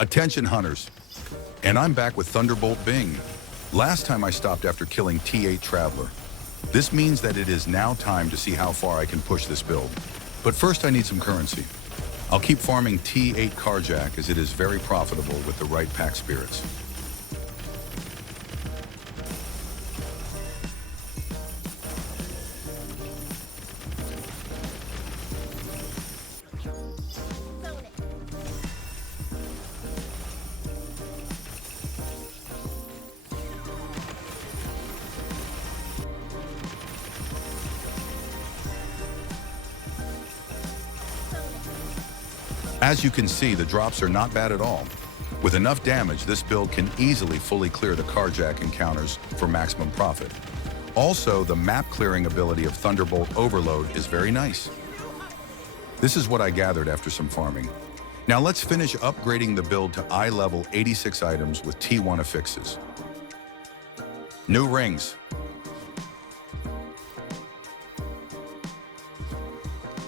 Attention hunters, and I'm back with Thunderbolt Bing. Last time I stopped after killing T8 Traveler. This means that it is now time to see how far I can push this build. But first I need some currency. I'll keep farming T8 Carjack as it is very profitable with the right pack spirits. As you can see, the drops are not bad at all. With enough damage, this build can easily fully clear the Carjack encounters for maximum profit. Also, the map clearing ability of Thunderbolt Overload is very nice. This is what I gathered after some farming. Now let's finish upgrading the build to eye level 86 items with T1 affixes. New rings.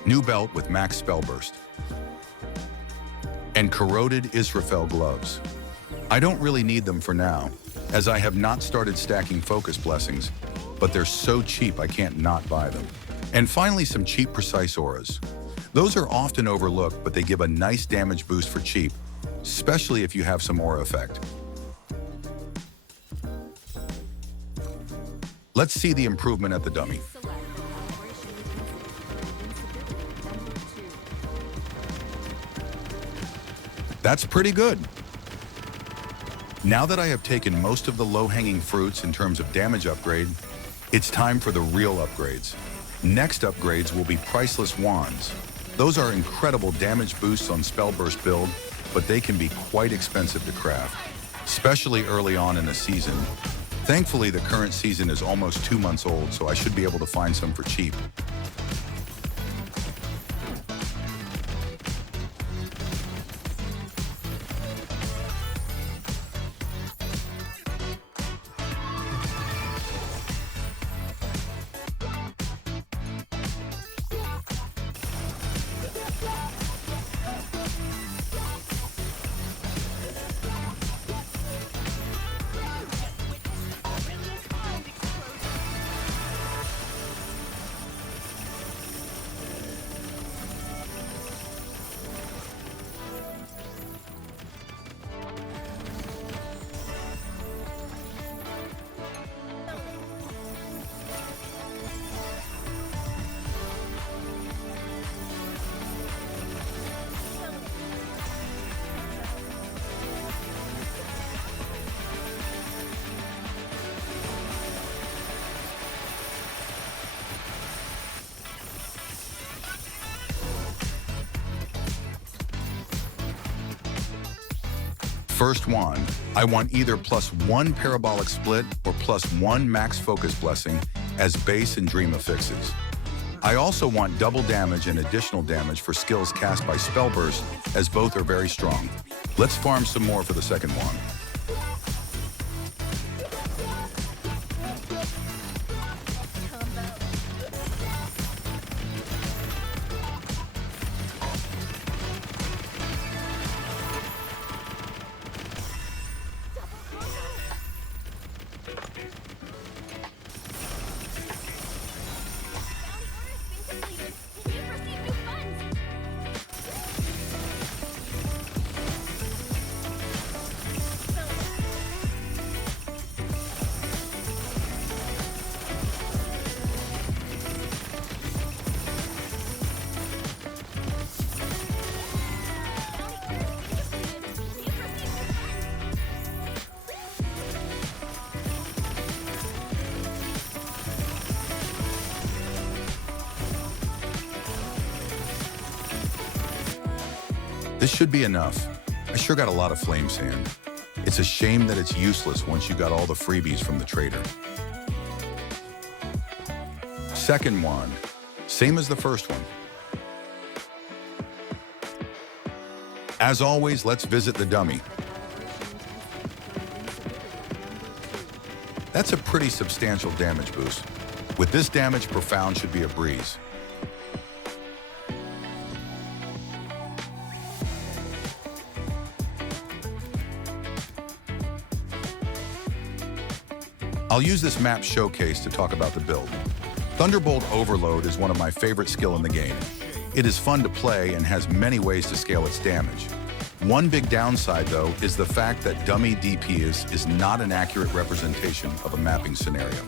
New belt with max spell burst. And corroded Israfel gloves. I don't really need them for now, as I have not started stacking focus blessings, but they're so cheap I can't not buy them. And finally, some cheap precise auras. Those are often overlooked, but they give a nice damage boost for cheap, especially if you have some aura effect. Let's see the improvement at the dummy. That's pretty good. Now that I have taken most of the low-hanging fruits in terms of damage upgrade, it's time for the real upgrades. Next upgrades will be priceless wands. Those are incredible damage boosts on spell burst build, but they can be quite expensive to craft, especially early on in the season. Thankfully, the current season is almost 2 months old, so I should be able to find some for cheap. First wand, I want either +1 parabolic split or +1 max focus blessing as base and dream affixes. I also want double damage and additional damage for skills cast by spell burst, as both are very strong. Let's farm some more for the second wand. This should be enough. I sure got a lot of flame sand. It's a shame that it's useless once you got all the freebies from the trader. Second wand, same as the first one. As always, let's visit the dummy. That's a pretty substantial damage boost. With this damage, Profound should be a breeze. I'll use this map showcase to talk about the build. Thunderbolt Overload is one of my favorite skill in the game. It is fun to play and has many ways to scale its damage. One big downside, though, is the fact that dummy DP is not an accurate representation of a mapping scenario.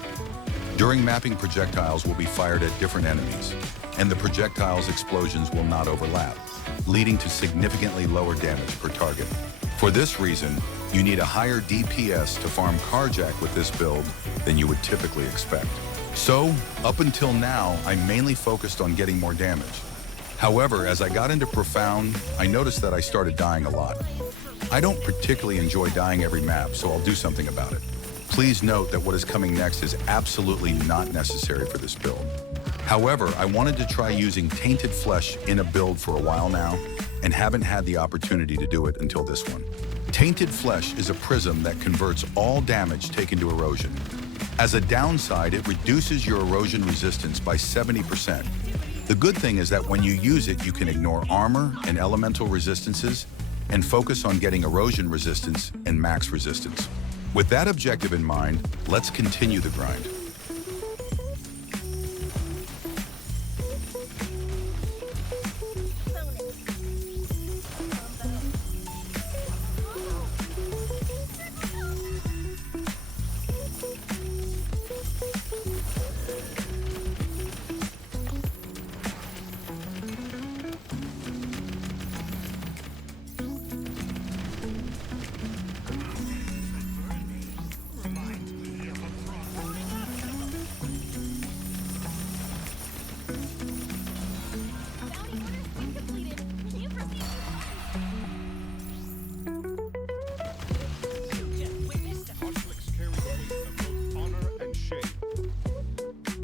During mapping, projectiles will be fired at different enemies, and the projectiles' explosions will not overlap, leading to significantly lower damage per target. For this reason, you need a higher DPS to farm Carjack with this build than you would typically expect. So, up until now, I mainly focused on getting more damage. However, as I got into Profound, I noticed that I started dying a lot. I don't particularly enjoy dying every map, so I'll do something about it. Please note that what is coming next is absolutely not necessary for this build. However, I wanted to try using Tainted Flesh in a build for a while now, and haven't had the opportunity to do it until this one. Tainted Flesh is a prism that converts all damage taken to erosion. As a downside, it reduces your erosion resistance by 70%. The good thing is that when you use it, you can ignore armor and elemental resistances and focus on getting erosion resistance and max resistance. With that objective in mind, let's continue the grind.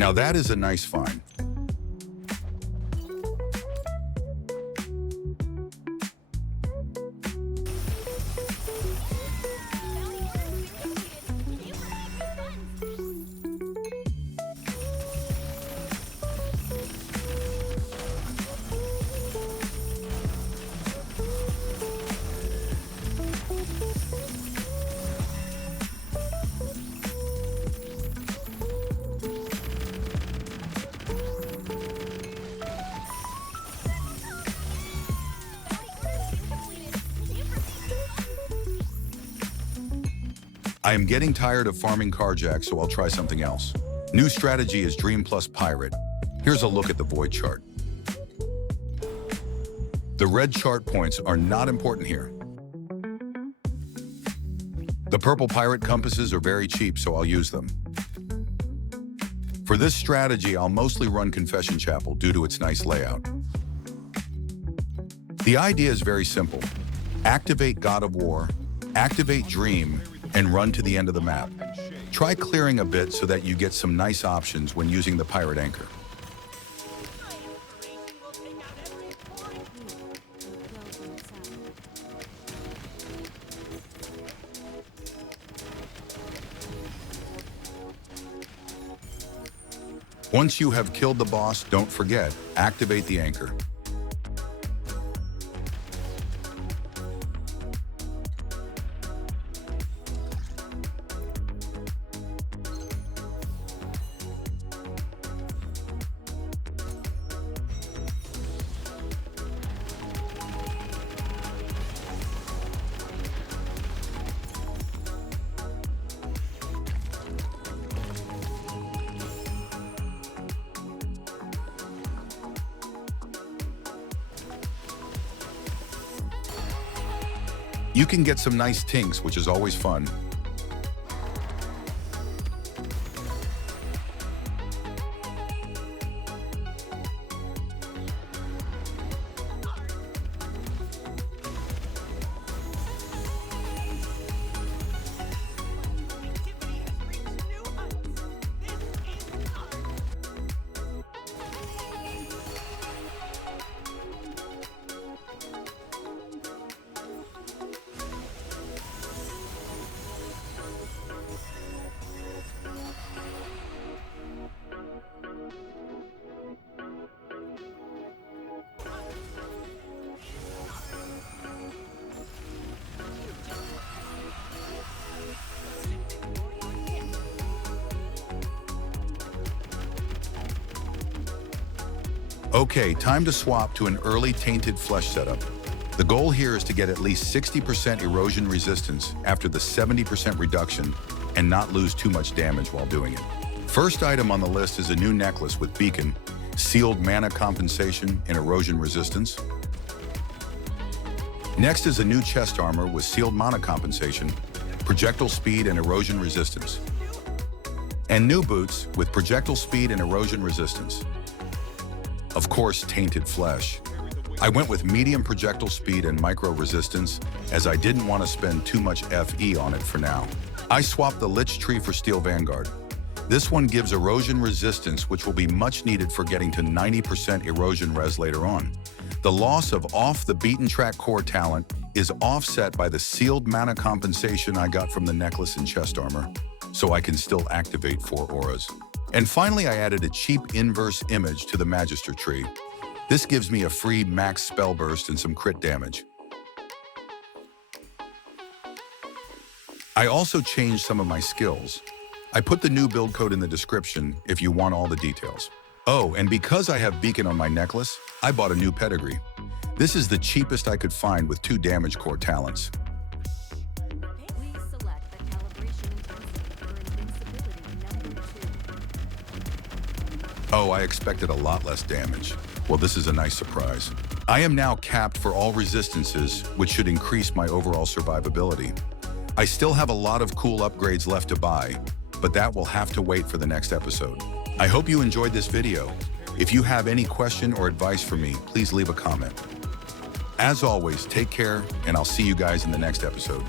Now that is a nice find. I am getting tired of farming Carjack, so I'll try something else. New strategy is Dream plus Pirate. Here's a look at the Void chart. The red chart points are not important here. The purple Pirate compasses are very cheap, so I'll use them. For this strategy, I'll mostly run Confession Chapel due to its nice layout. The idea is very simple. Activate God of War, activate Dream, and run to the end of the map. Try clearing a bit so that you get some nice options when using the Pirate Anchor. Once you have killed the boss, don't forget, activate the anchor. You can get some nice tinks, which is always fun. Okay, time to swap to an early Tainted flesh setup. The goal here is to get at least 60% erosion resistance after the 70% reduction and not lose too much damage while doing it. First item on the list is a new necklace with beacon, sealed mana compensation and erosion resistance. Next is a new chest armor with sealed mana compensation, projectile speed and erosion resistance. And new boots with projectile speed and erosion resistance. Of course, Tainted flesh. I went with medium projectile speed and micro resistance as I didn't want to spend too much FE on it for now. I swapped the Lich Tree for Steel Vanguard. This one gives erosion resistance, which will be much needed for getting to 90% erosion res later on. The loss of off the beaten track core talent is offset by the sealed mana compensation I got from the necklace and chest armor, so I can still activate 4 auras. And finally, I added a cheap inverse image to the Magister tree. This gives me a free max spell burst and some crit damage. I also changed some of my skills. I put the new build code in the description if you want all the details. Oh, and because I have beacon on my necklace, I bought a new pedigree. This is the cheapest I could find with 2 damage core talents. Oh, I expected a lot less damage. Well, this is a nice surprise. I am now capped for all resistances, which should increase my overall survivability. I still have a lot of cool upgrades left to buy, but that will have to wait for the next episode. I hope you enjoyed this video. If you have any question or advice for me, please leave a comment. As always, take care, and I'll see you guys in the next episode.